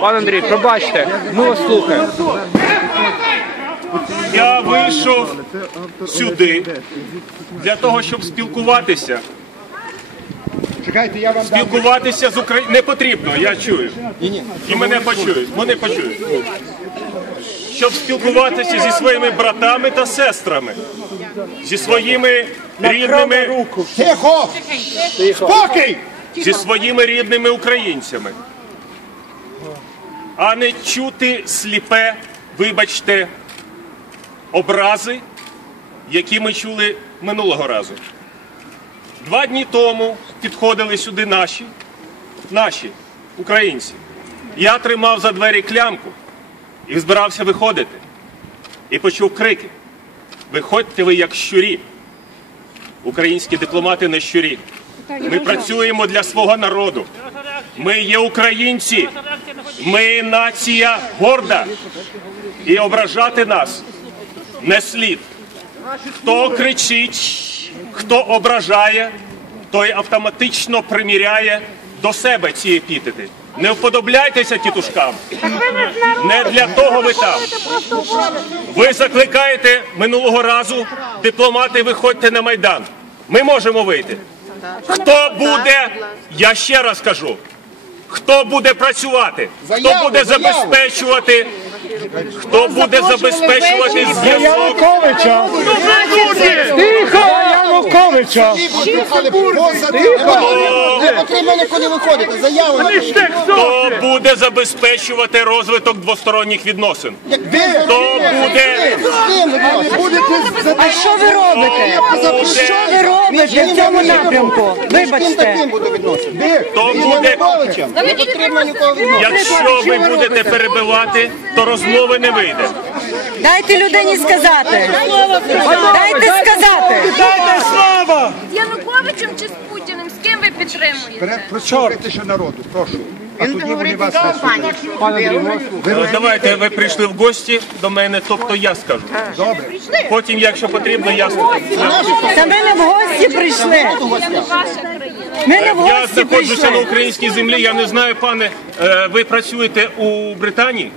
Пан Андрій, пробачте, ми вас слухаємо. Я вийшов сюди для того, щоб спілкуватися. Чекайте, я вам. Спілкуватися з Україною не потрібно, я чую. І мене почують. Вони почують. Щоб спілкуватися зі своїми братами та сестрами, зі своїми рідними, Тихо! Спокій! зі своїми рідними українцями, а не чути сліпе, вибачте, образи, які ми чули минулого разу. Два дні тому підходили сюди наші, наші українці. Я тримав за двері клямку і збирався виходити. І почув крики. Виходьте ви як щурі. Українські дипломати не щурі. Ми працюємо для свого народу. Ми є українці. Ми нація горда. І ображати нас не слід. Хто кричить, хто ображає, той автоматично приміряє до себе ці епітети. Не вподобляйтеся тітушкам. Не для того ви там. Ви закликаєте минулого разу дипломати, виходьте на майдан. Ми можемо вийти. Хто буде, я ще раз кажу, хто буде працювати, хто буде забезпечувати, хто буде забезпечувати зв'язок. Тихо! Януковича! Але не потрібно нікуди виходити. Заяву напишіть. Хто буде забезпечувати розвиток двосторонніх відносин? Хто буде, А що ви робите? Що ви робите в цьому напрямку? Вибачте. відносити? хто буде, якщо ви будете перебивати, то розмови не вийде. Дайте людині сказати. Дайте сказати. Дайте слава! З Януковичем чи з Путіним? З ким ви підтримуєте? Прочухайтеся народу, прошу. А тоді вони вас вислухають. Пан Андрій, ми вас слухаємо. Е, Давайте ви прийшли в гості до мене, тобто я скажу. Добре. Потім, якщо потрібно, я скажу. Та ми не в гості прийшли. Не. Ми не в Я гості знаходжуся на прийшли. українській землі. Я не знаю, пане, е, ви працюєте у Британії?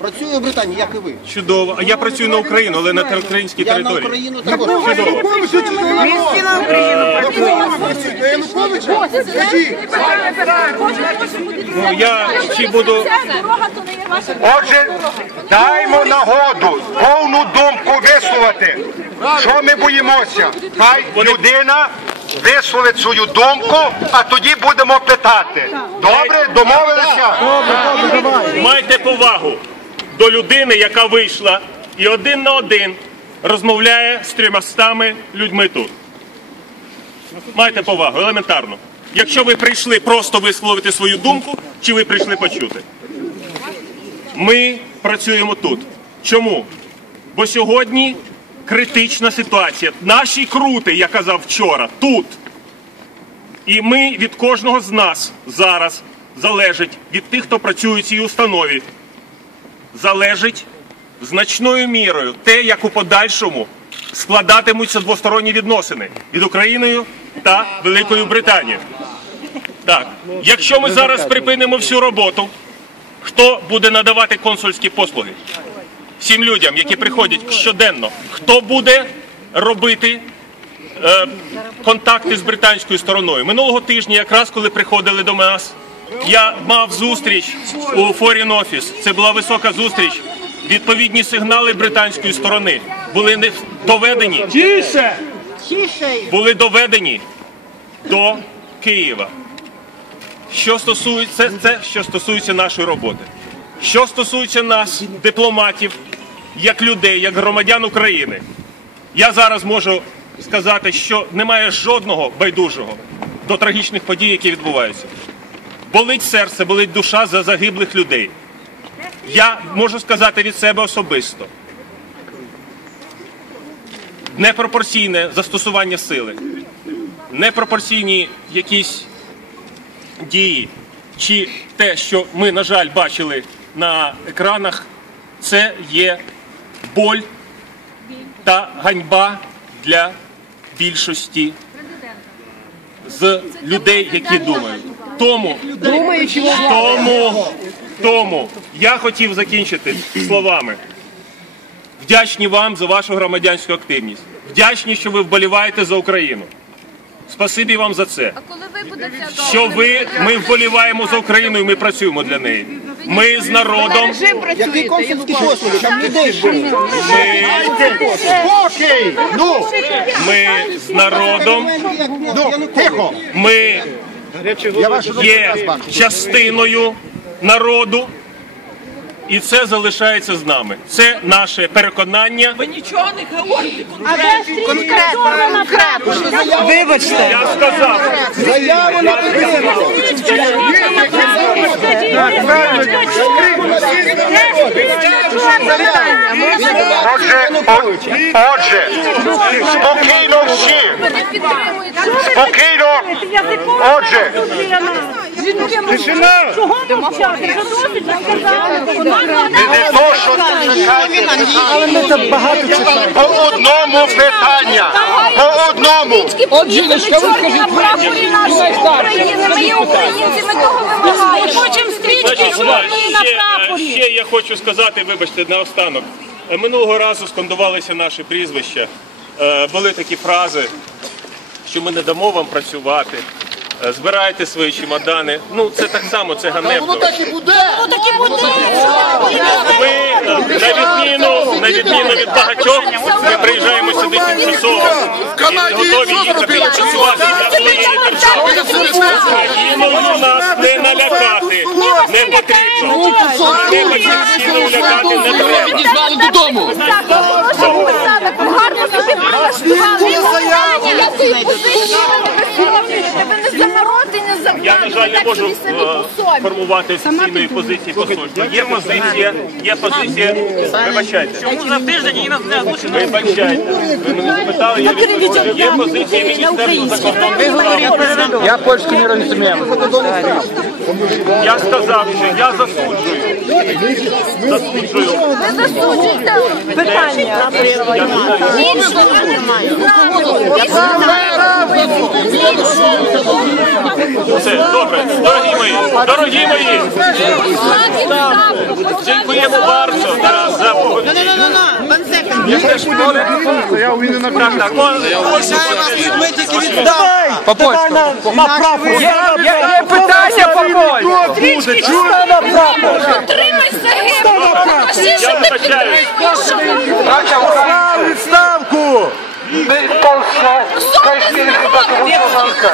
Працюю в Британії, як і ви. Чудово. А я працюю на Україну, але на українській Я на території. Україну також. Чудово. Ну, я чи буду Отже, даймо нагоду повну думку висловити. Що ми боїмося? Хай людина висловить свою думку, а тоді будемо питати. Добре? Домовилися? Майте повагу до людини, яка вийшла і один на один розмовляє з трьомастами людьми тут. Майте повагу, елементарно. Якщо ви прийшли просто висловити свою думку, чи ви прийшли почути. Ми працюємо тут. Чому? Бо сьогодні критична ситуація. Наші крути, я казав вчора, тут. І ми від кожного з нас зараз залежить від тих, хто працює в цій установі, залежить значною мірою те, як у подальшому складатимуться двосторонні відносини від Україною та Великою Британією. Так, якщо ми зараз припинимо всю роботу, хто буде надавати консульські послуги? Всім людям, які приходять щоденно, хто буде робити е, контакти з британською стороною? Минулого тижня, якраз коли приходили до нас, я мав зустріч у Foreign Office. Це була висока зустріч. Відповідні сигнали британської сторони були не доведені. Були доведені до Києва. Що стосується це, що стосується нашої роботи. Що стосується нас, дипломатів, як людей, як громадян України, я зараз можу сказати, що немає жодного байдужого до трагічних подій, які відбуваються. Болить серце, болить душа за загиблих людей. Я можу сказати від себе особисто. Непропорційне застосування сили, непропорційні якісь дії, чи те, що ми, на жаль, бачили на екранах, це є боль та ганьба для більшості з людей, які думають. Тому, тому, тому я хотів закінчити словами. Вдячні вам за вашу громадянську активність. Вдячні, що ви вболіваєте за Україну. Спасибі вам за це. А коли ви будете Що ви, ми вболіваємо за Україну і ми працюємо для неї. Ми з народом, Який консульський послуг, там людей було. ми! Ну, ми з народом, ну, тихо. ми є частиною народу, і це залишається з нами. Це наше переконання. Ви нічого не говорите. Вибачте. Я сказав, Заяву на підтримку. Отже, отже, спокійно всі, підтримуєте? спокійно. Отже, Тишина! Чого мовчати? Вже досить не то, що по одному питання, по одному. От жіночка, ви скажіть, прапорі нашої України. Ми є українці, ми того вимагаємо. Хочемо стрічки чорної на прапорі. ще я хочу сказати, вибачте, наостанок. Е, Минулого разу скандувалися наші прізвища. Е, Були такі фрази, що ми не дамо вам працювати. Е, Збирайте свої чемодани. Ну це так само, це ганебно. Так і буде. Ми е, на відміну, на відміну від багатьох, ми приїжджаємо сюди тимчасово і готові їхати працювати для своєї держави. Нас не налякати не потрібно. Не батьківщину лякати не треба. Додому. Гарно собі прилаштували. Якої позиції ви не висловлюєте? Ви не за народ і не за Я, на жаль, не можу е, формувати офіційної позиції посольства. Є позиція, є позиція. Вибачайте. Чому за тиждень її нас не озвучили? Вибачайте. Ви мене запитали, я відповідаю. Є позиція Міністерства закордонних справ. Я польську не розумію. Я сказав, що я засуджую. Засуджую. Ви засуджуєте питання. Я не знаю. Все, добре. Дорогі мої, дорогі мої, дякуємо bardzo teraz za... Так, так, он- По польську. Є, є, є питання по польську. Підтримай загиблих. Покажи, що ти підтримуєш. Walkę.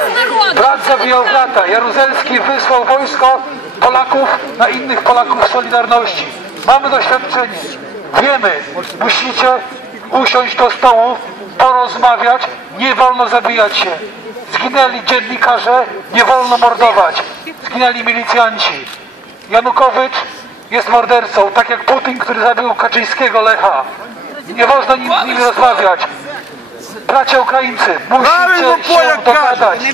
Brat zabijał brata. Jaruzelski wysłał wojsko Polaków na innych Polaków Solidarności. Mamy doświadczenie. Wiemy, musicie usiąść do stołu, porozmawiać, nie wolno zabijać się. Zginęli dziennikarze, nie wolno mordować. Zginęli milicjanci. Janukowycz jest mordercą, tak jak Putin, który zabił Kaczyńskiego Lecha. Nie można nim, z nimi rozmawiać. Bracia Ukraińcy, musicie się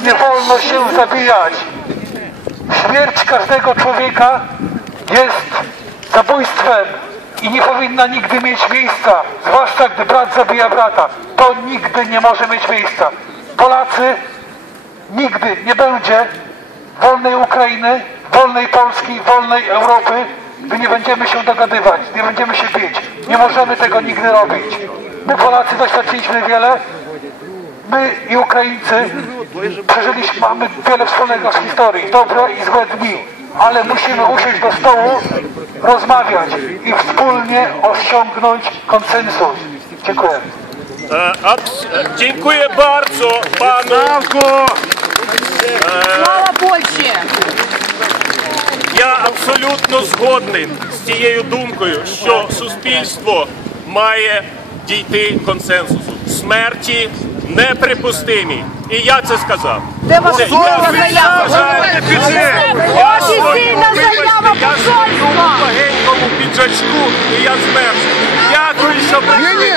nie wolno się zabijać. Śmierć każdego człowieka jest zabójstwem i nie powinna nigdy mieć miejsca, zwłaszcza gdy brat zabija brata. To nigdy nie może mieć miejsca. Polacy, nigdy nie będzie wolnej Ukrainy, wolnej Polski, wolnej Europy, gdy nie będziemy się dogadywać, nie będziemy się bić. Nie możemy tego nigdy robić. My Polacy doświadczyliśmy wiele, my i Ukraińcy przeżyliśmy, mamy wiele wspólnego z historii, dobre i złe dni, ale musimy usiąść do stołu, rozmawiać i wspólnie osiągnąć konsensus. Dziękuję. Е, абс- е, Дякую bardzo panu. Слава Польщі! Я абсолютно згодний з цією думкою, що суспільство має дійти консенсусу. Смерті неприпустимі. І я це сказав. Де Це- заява? Офіційна заява Я в легенькому піджачку і я змерз. Дякую, що прийшли.